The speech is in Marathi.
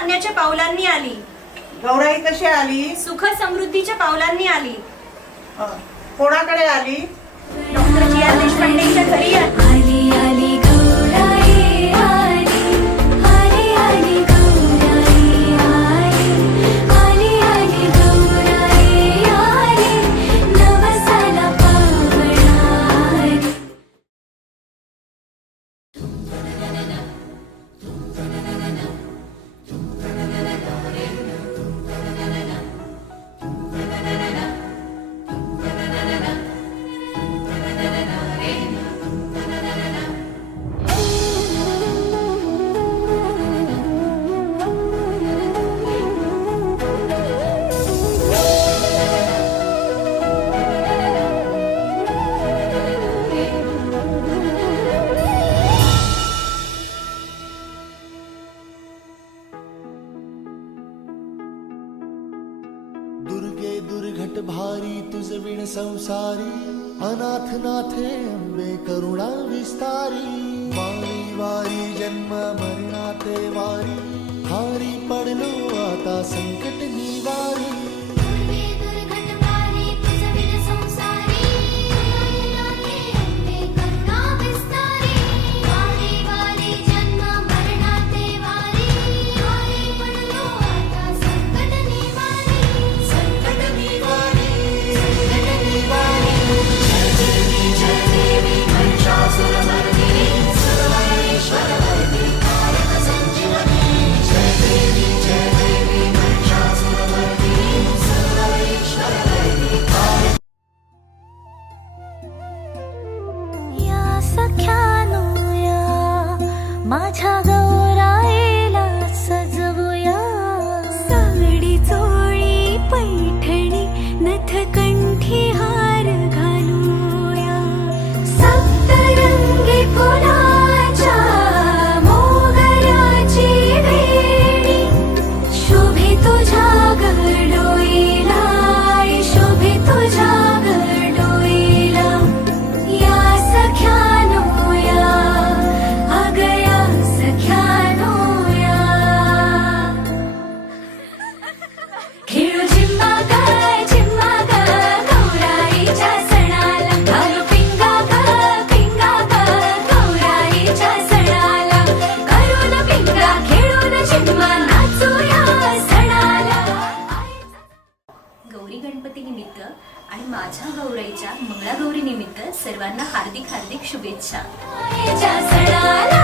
धान्याच्या पावलांनी आली, गौराई कशी आली? सुख समृद्धीच्या पावलांनी आली. कोणाकडे आली? डॉक्टर जी आर देशपांडेंच्या घरी आली. आली गौराई आली, आली आली गौराई आली, आली गौराई आली, नवसाला पावण आली. दुर्गे दुर्घट भारी तुझ विण संसारी, अनाथ नाथे अंबे करुणा विस्तारी. वारी वारी जन्म मरणाते वारी, हारी पडलो आता संकट निवारी. सख्यानो या माझ्या गौराईला सजवूया, साडी चोळी पैठणी नथकंठी हार घालूया. सप्तरंगी फुलाच्या मोगऱ्याची वेणी, शोभे तुझ्या गडोईला, शोभे तुझ्या गडोईला. या सख्यानो या, अग या सख्यानो या. खेळू झिम्मा ग गौराईच्या सणाला, घालू पिंगा ग गौराईच्या सणाला. करून पिंगा खेळून झिम्मा नाचूया सणाला. गौरी गणपती निमित्त आणि माझ्या गौराईच्या मंगळागौरी निमित्त सर्वांना हार्दिक हार्दिक शुभेच्छा. सणाला